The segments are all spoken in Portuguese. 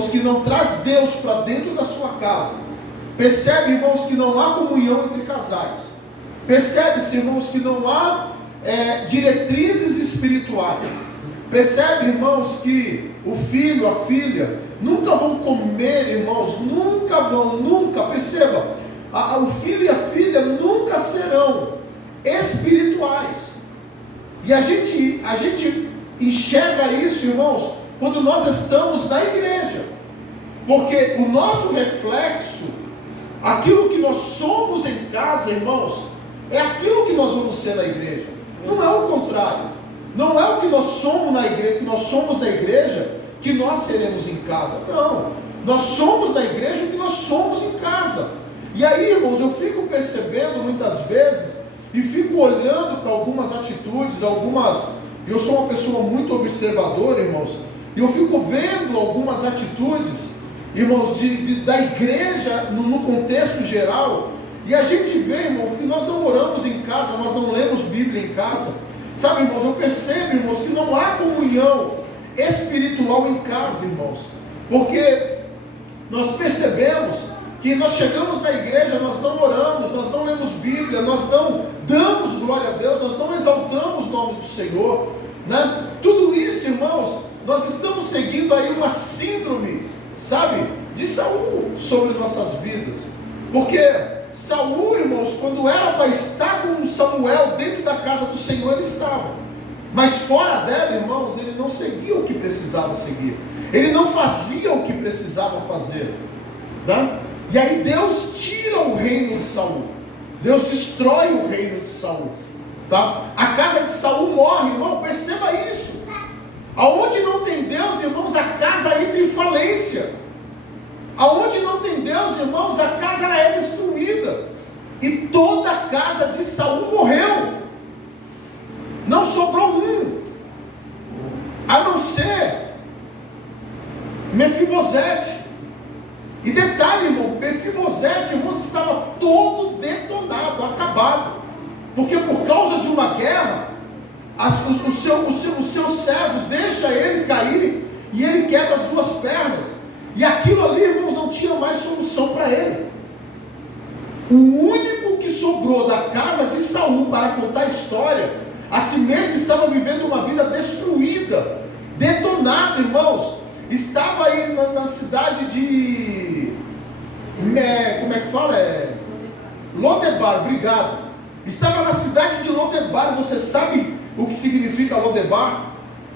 irmãos, que não traz Deus para dentro da sua casa, percebe, irmãos, que não há comunhão entre casais, percebe-se, irmãos, que não há diretrizes espirituais, percebe, irmãos, que o filho, a filha, nunca vão comer, irmãos, nunca, perceba, o filho e a filha nunca serão espirituais. E a gente enxerga isso, irmãos, quando nós estamos na igreja, porque o nosso reflexo, aquilo que nós somos em casa, irmãos, é aquilo que nós vamos ser na igreja. Não é o contrário. Não é o que nós somos na igreja, que nós seremos em casa. Não. Nós somos na igreja o que nós somos em casa. E aí, irmãos, eu fico percebendo muitas vezes e fico olhando para algumas atitudes, eu sou uma pessoa muito observadora, irmãos, e eu fico vendo algumas atitudes, irmãos, da igreja no contexto geral, e a gente vê, irmão, que nós não oramos em casa, nós não lemos Bíblia em casa, sabe, irmãos, eu percebo, irmãos, que não há comunhão espiritual em casa, irmãos, porque nós percebemos que nós chegamos na igreja, nós não oramos, nós não lemos Bíblia, nós não damos glória a Deus, nós não exaltamos o nome do Senhor, né? Tudo isso, irmãos, nós estamos seguindo aí uma síndrome, sabe, de Saul sobre nossas vidas, porque Saul, irmãos, quando era para estar com Samuel dentro da casa do Senhor, ele estava, mas fora dela, irmãos, ele não seguia o que precisava seguir, ele não fazia o que precisava fazer, né? E aí Deus tira o reino de Saul, Deus destrói o reino de Saul, tá? A casa de Saul morre, irmão, perceba isso. Aonde não tem Deus, irmãos, a casa entra em falência. Aonde não tem Deus, irmãos, a casa é destruída. E toda a casa de Saul morreu. Não sobrou um, a não ser Mefibosete. E detalhe, irmão, Mefibosete, irmãos, estava todo detonado, acabado, porque por causa de uma guerra, o seu servo deixa ele cair, e ele quebra as duas pernas, e aquilo ali, irmãos, não tinha mais solução para ele. O único que sobrou da casa de Saul para contar a história, a si mesmo estava vivendo uma vida destruída, detonado, irmãos. Estava aí na cidade de, como é que fala? Lodebar, obrigado. Estava na cidade de Lodebar. Você sabe o que significa Lodebar?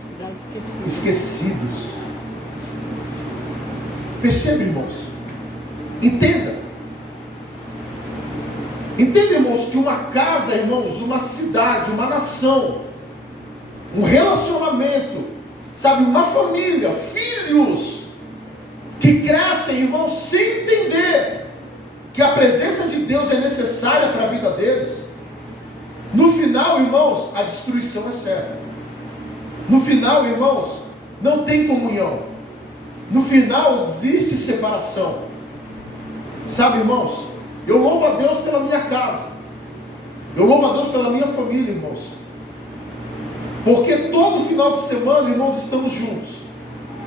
Cidade esquecida. Esquecidos. Perceba, irmãos. Entenda. Entenda, irmãos, que uma casa, irmãos, uma cidade, uma nação, um relacionamento, sabe, uma família, filhos que crescem, irmãos, sem entender que a presença de Deus é necessária para a vida deles. No final, irmãos, a destruição é certa. No final, irmãos, não tem comunhão. No final existe separação. Sabe, irmãos, eu louvo a Deus pela minha casa, eu louvo a Deus pela minha família, irmãos, porque todo final de semana, irmãos, estamos juntos.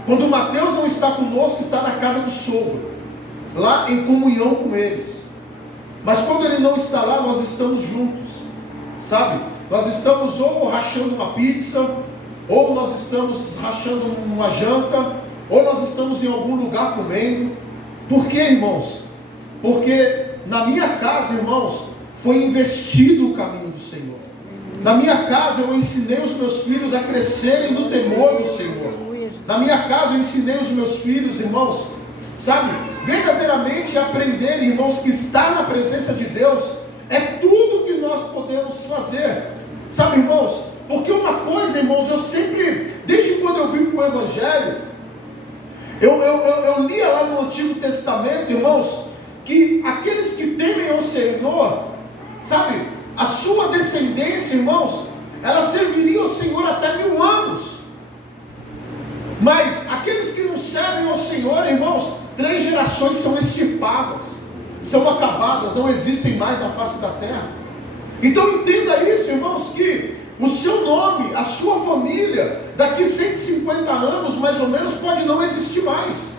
Quando o Mateus não está conosco, está na casa do sogro, lá em comunhão com eles. Mas quando ele não está lá, nós estamos juntos, sabe? Nós estamos ou rachando uma pizza, ou nós estamos rachando uma janta, ou nós estamos em algum lugar comendo. Por quê, irmãos? Porque na minha casa, irmãos, foi investido o caminho do Senhor. Na minha casa eu ensinei os meus filhos a crescerem no temor do Senhor. Na minha casa eu ensinei os meus filhos, irmãos, sabe, verdadeiramente aprender, irmãos, que estar na presença de Deus é tudo que nós podemos fazer. Sabe, irmãos, porque uma coisa, irmãos, eu sempre, desde quando eu vim para o Evangelho, eu lia lá no Antigo Testamento, irmãos, que aqueles que temem ao Senhor, sabe, a sua descendência, irmãos, ela serviria ao Senhor até 1000 anos. Mas aqueles que não servem ao Senhor, irmãos, 3 gerações são extirpadas, são acabadas, não existem mais na face da terra. Então entenda isso, irmãos, que o seu nome, a sua família, daqui 150 anos mais ou menos, pode não existir mais.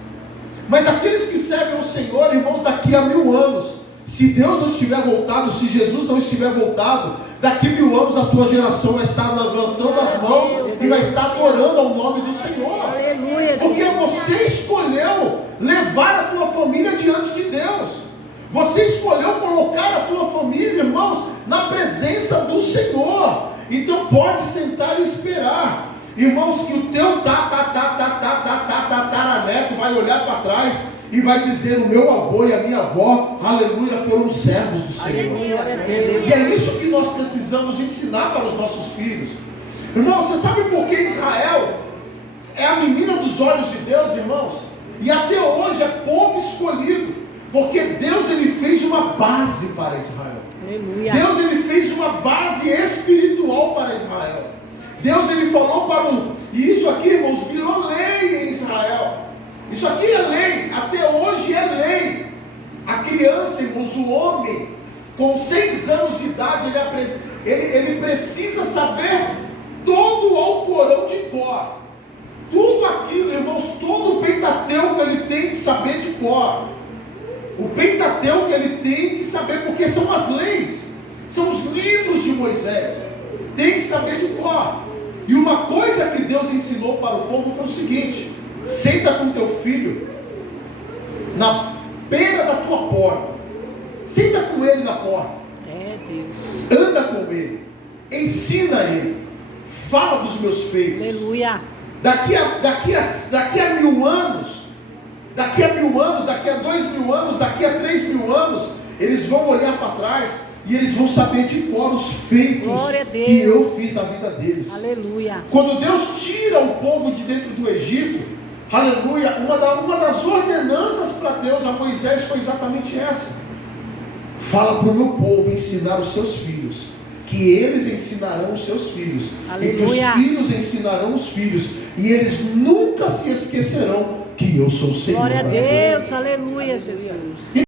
Mas aqueles que servem o Senhor, irmãos, daqui a 1000 anos, se Deus não estiver voltado, se Jesus não estiver voltado, daqui 1000 anos a tua geração vai estar levantando as mãos e vai estar adorando ao nome do Senhor. Aleluia, Porque você escolheu levar a tua família diante de Deus. Você escolheu colocar a tua família, irmãos, na presença do Senhor. Então pode sentar e esperar. Irmãos, que o teu tataraneto vai olhar para trás e vai dizer: o meu avô e a minha avó, aleluia, foram servos do Senhor. E é isso que nós precisamos ensinar para os nossos filhos. Irmãos, você sabe por que Israel é a menina dos olhos de Deus, irmãos? E até hoje é povo escolhido, porque Deus ele fez uma base para Israel. Aleluia. Deus ele fez uma base espiritual para Israel. Deus ele falou para o... E isso aqui, irmãos, virou lei em Israel. Isso aqui é lei, até hoje é lei. A criança, irmãos, o homem, com 6 anos de idade, ele precisa saber todo o Alcorão de cor. Tudo aquilo, irmãos, todo o Pentateuco ele tem que saber de cor. O Pentateuco ele tem que saber, porque são as leis, são os livros de Moisés. Tem que saber de cor. E uma coisa que Deus ensinou para o povo foi o seguinte: senta com teu filho na beira da tua porta, senta com ele na porta, Deus. Anda com ele, ensina ele, fala dos meus feitos. Aleluia. Daqui a 1000 anos, daqui a 1000 anos, daqui a 2000 anos, daqui a 3000 anos, eles vão olhar para trás e eles vão saber de cor os feitos que eu fiz na vida deles. Aleluia. Quando Deus tira o povo de dentro do Egito, aleluia, uma das ordenanças para Deus a Moisés foi exatamente essa: fala para o meu povo ensinar os seus filhos, que eles ensinarão os seus filhos, aleluia, e que os filhos ensinarão os filhos, e eles nunca se esquecerão que eu sou o Senhor. Glória a Deus, aleluia, Jesus.